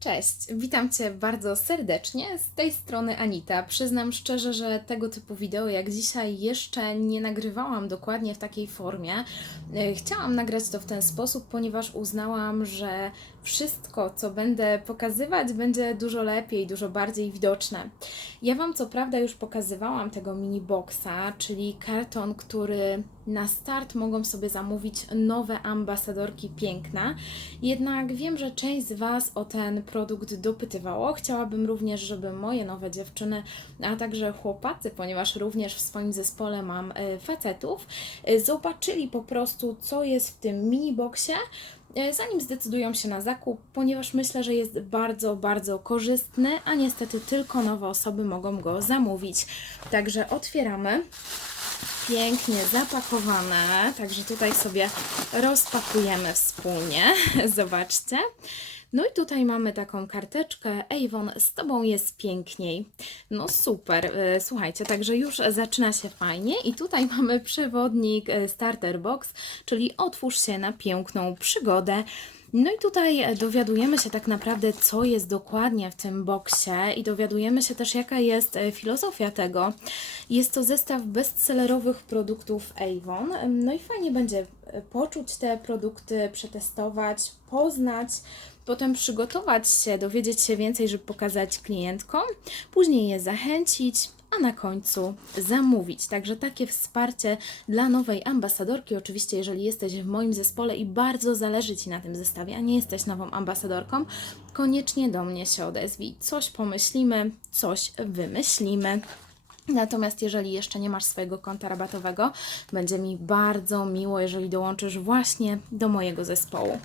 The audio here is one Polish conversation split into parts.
Cześć, witam Cię bardzo serdecznie. Z tej strony Anita. Przyznam szczerze, że tego typu wideo jak dzisiaj jeszcze nie nagrywałam dokładnie w takiej formie. E, Chciałam nagrać to w ten sposób, ponieważ uznałam, że wszystko, co będę pokazywać, będzie dużo lepiej, dużo bardziej widoczne. Ja Wam co prawda już pokazywałam tego mini boxa, czyli karton, który na start mogą sobie zamówić nowe ambasadorki piękna. Jednak wiem, że część z Was o ten produkt dopytywało. Chciałabym również, żeby moje nowe dziewczyny, a także chłopacy, ponieważ również w swoim zespole mam e, facetów, e, zobaczyli po prostu, co jest w tym mini boxie, e, zanim zdecydują się na zakup, ponieważ myślę, że jest bardzo, bardzo korzystny, a niestety tylko nowe osoby mogą go zamówić. Także otwieramy pięknie zapakowane. Także tutaj sobie rozpakujemy wspólnie. Zobaczcie. No i tutaj mamy taką karteczkę. Avon, z Tobą jest piękniej. No super. E, Słuchajcie, także już zaczyna się fajnie. I tutaj mamy przewodnik e, Starter Box, czyli otwórz się na piękną przygodę. No i tutaj e, dowiadujemy się tak naprawdę, co jest dokładnie w tym boksie i dowiadujemy się też, jaka jest e, filozofia tego. Jest to zestaw bestsellerowych produktów Avon. No i fajnie będzie e, poczuć te produkty, przetestować, poznać, potem przygotować się, dowiedzieć się więcej, żeby pokazać klientkom, później je zachęcić, a na końcu zamówić. Także takie wsparcie dla nowej ambasadorki. Oczywiście, jeżeli jesteś w moim zespole i bardzo zależy Ci na tym zestawie, a nie jesteś nową ambasadorką, koniecznie do mnie się odezwij. Coś pomyślimy, coś wymyślimy. Natomiast jeżeli jeszcze nie masz swojego konta rabatowego, będzie mi bardzo miło, jeżeli dołączysz właśnie do mojego zespołu.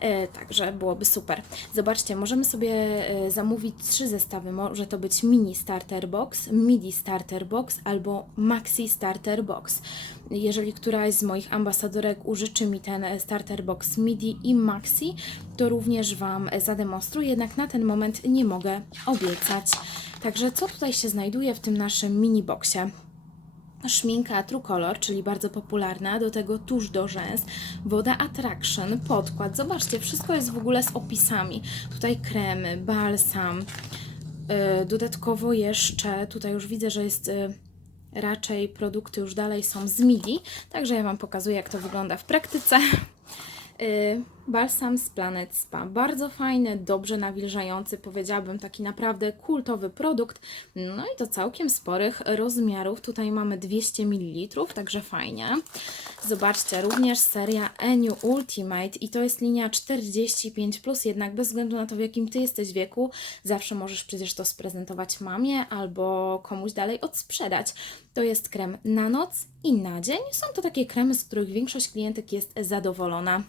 E, także byłoby super. Zobaczcie, możemy sobie e, zamówić trzy zestawy. Może to być mini starter box, midi starter box albo maxi starter box. Jeżeli któraś z moich ambasadorek użyczy mi ten e, starter box midi i maxi, to również Wam zademonstruję, jednak na ten moment nie mogę obiecać. Także co tutaj się znajduje w tym naszym mini boxie? Szminka True Color, czyli bardzo popularna, do tego tusz do rzęs, woda Attraction, podkład. Zobaczcie, wszystko jest w ogóle z opisami. Tutaj kremy, balsam. Yy, dodatkowo jeszcze, tutaj już widzę, że jest yy, raczej produkty już dalej są z MIDI, także ja Wam pokazuję, jak to wygląda w praktyce. Balsam z Planet Spa. Bardzo fajny, dobrze nawilżający, powiedziałabym taki naprawdę kultowy produkt. No i to całkiem sporych rozmiarów. Tutaj mamy 200 ml, także fajnie. Zobaczcie, również seria Eniu Ultimate i to jest linia 45, jednak bez względu na to, w jakim ty jesteś wieku, zawsze możesz przecież to sprezentować mamie albo komuś dalej odsprzedać. To jest krem na noc i na dzień. Są to takie kremy, z których większość klientek jest zadowolona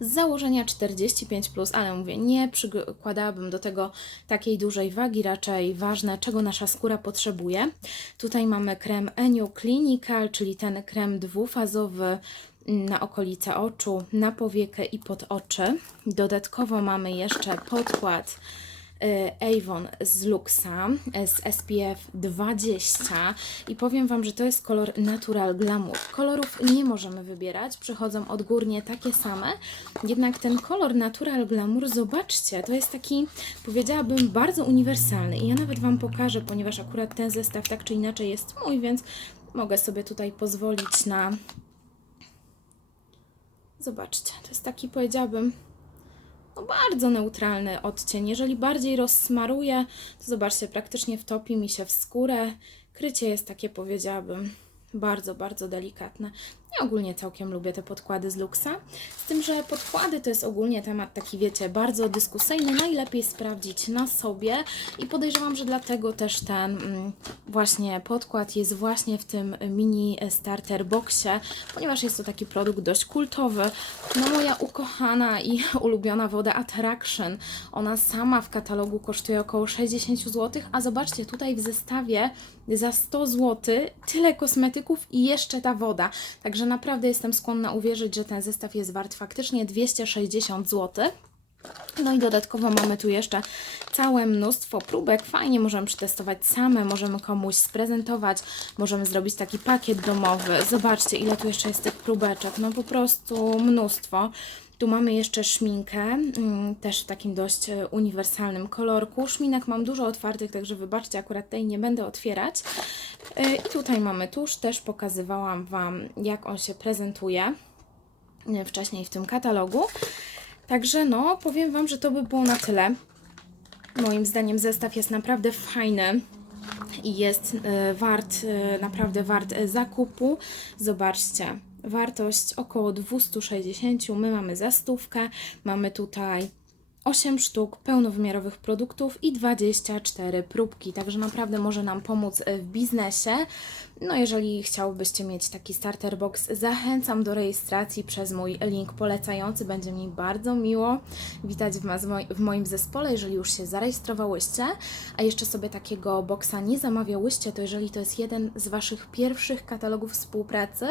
z założenia 45, ale mówię, nie przykładałabym do tego takiej dużej wagi, raczej ważne, czego nasza skóra potrzebuje. Tutaj mamy krem Enio Clinical, czyli ten krem dwufazowy na okolice oczu, na powiekę i pod oczy. Dodatkowo mamy jeszcze podkład Avon z Luxa z SPF 20 i powiem Wam, że to jest kolor Natural Glamour. Kolorów nie możemy wybierać, przychodzą odgórnie takie same, jednak ten kolor Natural Glamour, zobaczcie, to jest taki, powiedziałabym, bardzo uniwersalny. I ja nawet Wam pokażę, ponieważ akurat ten zestaw tak czy inaczej jest mój, więc mogę sobie tutaj pozwolić na... Zobaczcie, to jest taki, powiedziałabym, no bardzo neutralny odcień. Jeżeli bardziej rozsmaruję, to zobaczcie, praktycznie wtopi mi się w skórę. Krycie jest takie, powiedziałabym, bardzo, bardzo delikatne. Ja ogólnie całkiem lubię te podkłady z Luxa, z tym, że podkłady to jest ogólnie temat taki, wiecie, bardzo dyskusyjny, najlepiej sprawdzić na sobie i podejrzewam, że dlatego też ten mm, właśnie podkład jest właśnie w tym mini starter boxie, ponieważ jest to taki produkt dość kultowy. No moja ukochana i ulubiona woda Attraction, ona sama w katalogu kosztuje około 60 zł, a zobaczcie, tutaj w zestawie za 100 zł tyle kosmetyków i jeszcze ta woda. Także naprawdę jestem skłonna uwierzyć, że ten zestaw jest wart faktycznie 260 zł. No i dodatkowo mamy tu jeszcze całe mnóstwo próbek. Fajnie możemy przetestować same, możemy komuś sprezentować, możemy zrobić taki pakiet domowy. Zobaczcie, ile tu jeszcze jest tych próbeczek. No po prostu mnóstwo. Tu mamy jeszcze szminkę, mm, też w takim dość e, uniwersalnym kolorku. Szminek mam dużo otwartych, także wybaczcie, akurat tej nie będę otwierać. E, I tutaj mamy tusz, też pokazywałam Wam, jak on się prezentuje e, wcześniej w tym katalogu. Także no, powiem Wam, że to by było na tyle. Moim zdaniem zestaw jest naprawdę fajny i jest wart, naprawdę wart zakupu. Zobaczcie, wartość około 260, my mamy za stówkę, mamy tutaj 8 sztuk pełnowymiarowych produktów i 24 próbki, także naprawdę może nam pomóc e, w biznesie. No jeżeli chciałbyście mieć taki starter box, zachęcam do rejestracji przez mój link polecający, będzie mi bardzo miło witać w, moim zespole, jeżeli już się zarejestrowałyście, a jeszcze sobie takiego boxa nie zamawiałyście, to jeżeli to jest jeden z Waszych pierwszych katalogów współpracy,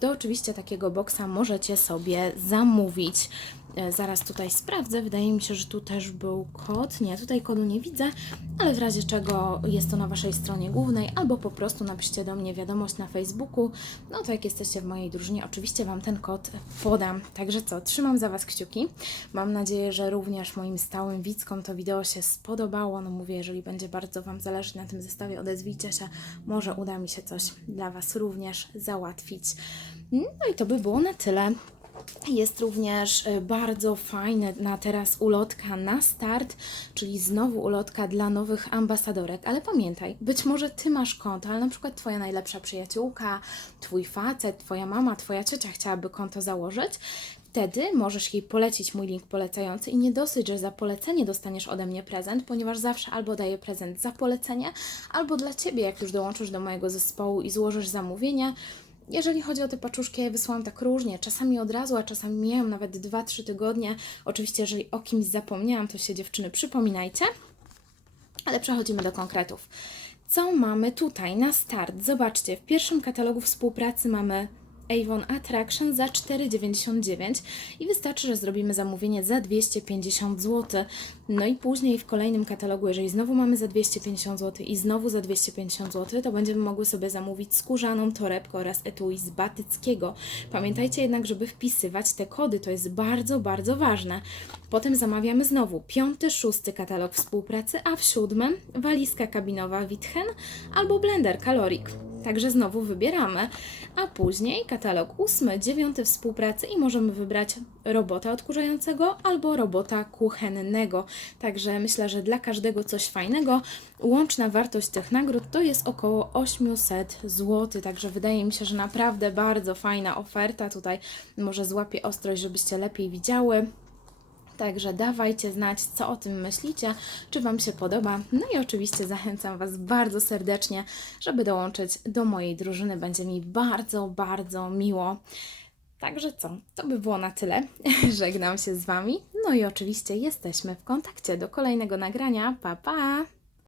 to oczywiście takiego boxa możecie sobie zamówić. E, Zaraz tutaj sprawdzę. Wydaje mi się, że tu też był kod. Nie, tutaj kodu nie widzę, ale w razie czego jest to na Waszej stronie głównej, albo po prostu napiszcie do mnie wiadomość na Facebooku. No to jak jesteście w mojej drużynie, oczywiście Wam ten kod podam. Także co, trzymam za Was kciuki. Mam nadzieję, że również moim stałym widzkom to wideo się spodobało. No mówię, jeżeli będzie bardzo Wam zależeć na tym zestawie, odezwijcie się. Może uda mi się coś dla Was również załatwić. No i to by było na tyle. Jest również e, bardzo fajna na teraz ulotka na start, czyli znowu ulotka dla nowych ambasadorek. Ale pamiętaj, być może Ty masz konto, ale na przykład Twoja najlepsza przyjaciółka, Twój facet, Twoja mama, Twoja ciocia chciałaby konto założyć. Wtedy możesz jej polecić mój link polecający i nie dosyć, że za polecenie dostaniesz ode mnie prezent, ponieważ zawsze albo daję prezent za polecenie, albo dla Ciebie, jak już dołączysz do mojego zespołu i złożysz zamówienie. Jeżeli chodzi o te paczuszki, ja je wysyłam tak różnie, czasami od razu, a czasami mijają nawet 2-3 tygodnie. Oczywiście, jeżeli o kimś zapomniałam, to się dziewczyny przypominajcie. Ale przechodzimy do konkretów. Co mamy tutaj na start? Zobaczcie, w pierwszym katalogu współpracy mamy Avon Attraction za 4,99 i wystarczy, że zrobimy zamówienie za 250 zł. No i później w kolejnym katalogu, jeżeli znowu mamy za 250 zł i znowu za 250 zł, to będziemy mogły sobie zamówić skórzaną torebkę oraz etui z batyckiego. Pamiętajcie jednak, żeby wpisywać te kody, to jest bardzo, bardzo ważne. Potem zamawiamy znowu piąty, szósty katalog współpracy, a w siódmym walizka kabinowa Witchen albo blender Kalorik. Także znowu wybieramy, a później katalog ósmy, dziewiąty współpracy i możemy wybrać robota odkurzającego albo robota kuchennego. Także myślę, że dla każdego coś fajnego. Łączna wartość tych nagród to jest około 800 zł, także wydaje mi się, że naprawdę bardzo fajna oferta. Tutaj może złapię ostrość, żebyście lepiej widziały. Także dawajcie znać, co o tym myślicie, czy Wam się podoba. No i oczywiście zachęcam Was bardzo serdecznie, żeby dołączyć do mojej drużyny. Będzie mi bardzo, bardzo miło. Także co, to by było na tyle. Żegnam się z Wami. No i oczywiście jesteśmy w kontakcie do kolejnego nagrania. Pa, pa!